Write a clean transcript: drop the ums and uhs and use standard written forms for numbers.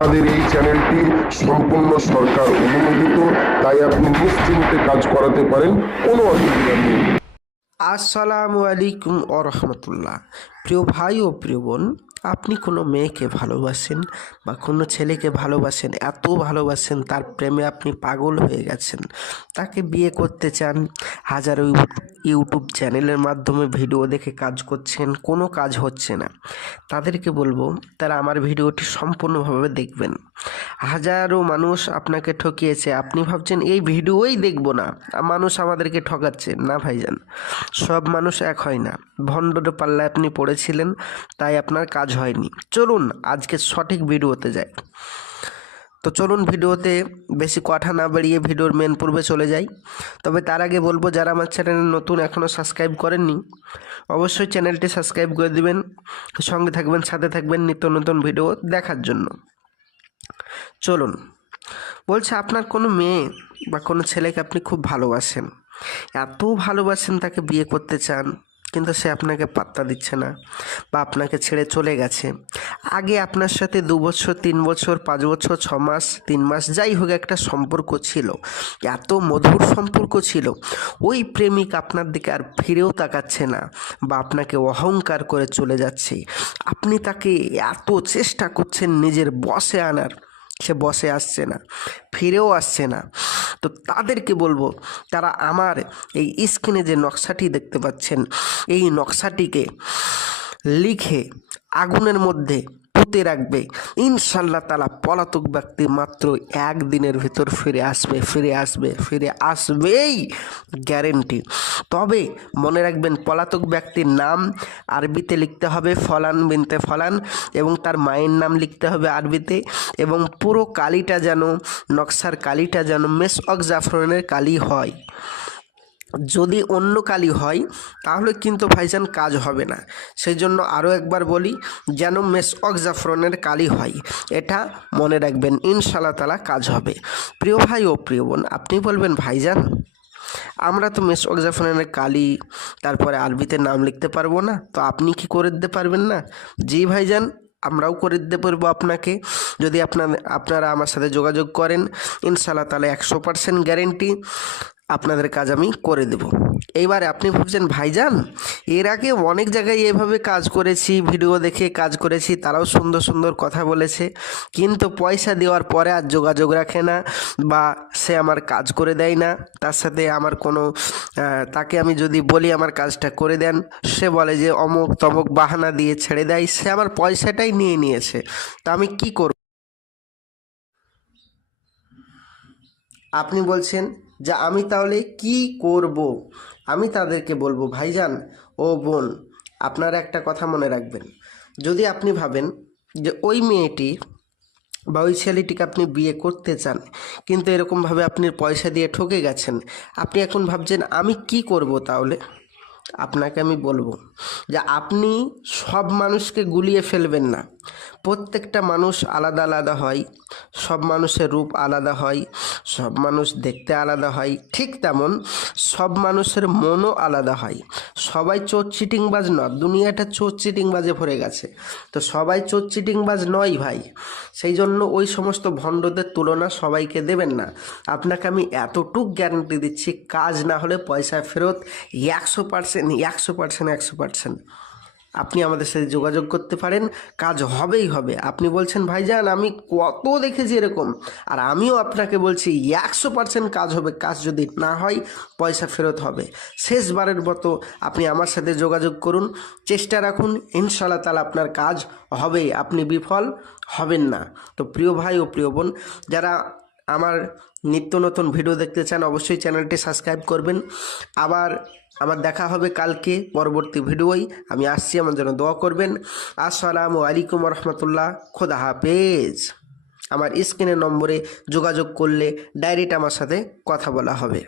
আমাদের এই চ্যানেলটি সম্পূর্ণ সরকার অনুমোদিত, তাই আপনি নিশ্চিন্তে কাজ করাতে পারেন, কোনো অসুবিধা নেই। আসসালামু আলাইকুম ও রহমতুল্লাহ। প্রিয় ভাই ও প্রিয় বোন, আপনি কোনো মেয়েকে ভালোবাসেন বা কোনো ছেলেকে ভালোবাসেন, এত ভালোবাসেন তার প্রেমে আপনি পাগল হয়ে গেছেন, তাকে বিয়ে করতে চান, হাজারো ইউটিউব চ্যানেলের মাধ্যমে ভিডিও দেখে কাজ করছেন, কোনো কাজ হচ্ছে না। তাদেরকে বলবো তারা আমার ভিডিওটি সম্পূর্ণভাবে দেখবেন। হাজারো মানুষ আপনাকে ঠকিয়েছে, আপনি ভাবছেন এই ভিডিওই দেখবো না, মানুষ আমাদেরকে ঠকাচ্ছে না। ভাইজান, সব মানুষ এক হয় না। ভণ্ডর পাল্লায় আপনি পড়েছিলেন, তাই আপনার কাজ হয়নি। চলুন আজকে সঠিক ভিডিওতে যাই। তো চলুন ভিডিওতে বেশি কথা না বাড়িয়ে ভিডিওর মেন পূর্বে চলে যাই। তবে তার আগে বলবো, যারা আমার চ্যানেলে নতুন, এখনও সাবস্ক্রাইব করেননি, অবশ্যই চ্যানেলটি সাবস্ক্রাইব করে দিবেন, সঙ্গে থাকবেন, সাথে থাকবেন নিত্য নতুন ভিডিও দেখার জন্য। চলুন, বলছে আপনার কোনো মেয়ে বা কোনো ছেলেকে আপনি খুব ভালোবাসেন, এত ভালোবাসেন তাকে বিয়ে করতে চান, কিন্তু সে আপনাকে পাত্তা দিচ্ছে না বা আপনাকে ছেড়ে চলে গেছে। আগে আপনার সাথে 2 বছর, 3 বছর, 5 বছর, 6 মাস, 3 মাস, যাই হোক একটা সম্পর্ক ছিল, এত মধুর সম্পর্ক ছিল। ওই প্রেমিক আপনার দিকে আর ফিরেও তাকাচ্ছে না বা আপনাকে অহংকার করে চলে যাচ্ছে। আপনি তাকে এত চেষ্টা করছেন নিজের বশে আনার, সে বসে আসছে না, ফিরেও আসছে না। তো তাদেরকে বলবো, তারা আমার এই স্ক্রিনে যে নকশাটি দেখতে পাচ্ছেন, এই নকশাটিকে লিখে আগুনের মধ্যে পুঁতে রাখবে। ইনশাল্লাহ তাআলা পলাতক ব্যক্তি মাত্র 1 দিনের ভিতর ফিরে আসবে, ফিরে আসবেই, গ্যারেন্টি। তবে মনে রাখবেন, পলাতক ব্যক্তির নাম আরবিতে লিখতে হবে ফলান বিনতে ফলান, এবং তার মায়ের নাম লিখতে হবে আরবিতে, এবং পুরো কালিটা যেন, নকশার কালিটা যেন মেসওয়াক জাফরানের কালি হয়। যদি অন্য কালি হয় তাহলে কিন্তু ভাইজান কাজ হবে না। সেই জন্য আরও একবার বলি, যেন মেসওয়াক জাফরানের কালি হয়, এটা মনে রাখবেন, ইনশাআল্লাহ তাআলা কাজ হবে। প্রিয় ভাই ও প্রিয় বোন, আপনি বলবেন ভাইজান আমরা তো মেসওয়াক জাফরানের কালি তারপরে আরবিতে নাম লিখতে পারবো না, তো আপনি কি করে দিতে পারবেন না? জি ভাইজান, আমরাও করে দিতে পারবো আপনাকে, যদি আপনারা আমার সাথে যোগাযোগ করেন। ইনশাআল্লাহ তাহলে 100% গ্যারেন্টি আপনাদের কাজ আমি করে দেব। এইবারে আপনি ভাবছেন ভাইজান এর আগে অনেক জায়গায় এভাবে কাজ করেছি, ভিডিও দেখে কাজ করেছি, তারাও সুন্দর সুন্দর কথা বলেছে, কিন্তু পয়সা দেওয়ার পরে আর যোগাযোগ রাখে না বা সে আমার কাজ করে দেয় না। তার সাথে আমার কোনো তাকে আমি যদি বলি আমার কাজটা করে দেন, সে বলে যে অমুক তমুক বাহানা দিয়ে ছেড়ে দেয়, সে আমার পয়সাটাই নিয়ে নিয়েছে। তা আমি কি করব? আপনি বলছেন যে আমি তাহলে কি করব? আমি তাদেরকে বলবো, ভাইজান ও বোন, আপনারা একটা কথা মনে রাখবেন, যদি আপনি ভাবেন যে ওই মেয়েটি বা ওই ছেলেটিকে আপনি বিয়ে করতে চান, কিন্তু এরকমভাবে আপনি পয়সা দিয়ে ঠকে গেছেন, আপনি এখন ভাবছেন আমি কি করব, তাহলে আপনাকে আমি বলবো যে আপনি সব মানুষকে গুলিয়ে ফেলবেন না। প্রত্যেকটা মানুষ আলাদা আলাদা হয়, সব মানুষের রূপ আলাদা হয়, সব মানুষ দেখতে আলাদা হয়, ঠিক তেমন সব মানুষের মনও আলাদা হয়। সবাই চোর চিটিংবাজ নয়, দুনিয়াটা চোর চিটিংবাজে ভরে গেছে, তো সবাই চোর চিটিংবাজ নয় ভাই। সেই জন্য ওই সমস্ত ভণ্ডদের তুলনা সবাইকে দেবেন না। আপনাকে আমি এতটুক গ্যারান্টি দিচ্ছি, কাজ না হলে পয়সা ফেরত 100%, 100%, 100%। আপনি আমাদের সাথে যোগাযোগ করতে পারেন, কাজ হবেই হবে। আপনি বলছেন ভাইজান আমি কত দেখেছি এরকম, আর আমিও আপনাকে বলছি 100% কাজ হবে। কাজ যদি না হয় পয়সা ফেরত হবে। শেষবারের মতো আপনি আমার সাথে যোগাযোগ করুন, চেষ্টা রাখুন, ইনশাআল্লাহ তাআলা আপনার কাজ হবেই, আপনি বিফল হবেন না। তো প্রিয় ভাই ও প্রিয় বোন, যারা আমার নিত্য নতুন ভিডিও দেখতে চান, অবশ্যই চ্যানেলটি সাবস্ক্রাইব করবেন। আবার দেখা হবে কালকে পরবর্তী ভিডিওই। আমি আসছি, আমার জন্য দোয়া করবেন। আসসালামু আলাইকুম রহমতুল্লাহ, খোদা হাফেজ। আমার স্ক্রিনের নম্বরে যোগাযোগ করলে ডাইরেক্ট আমার সাথে কথা বলা হবে।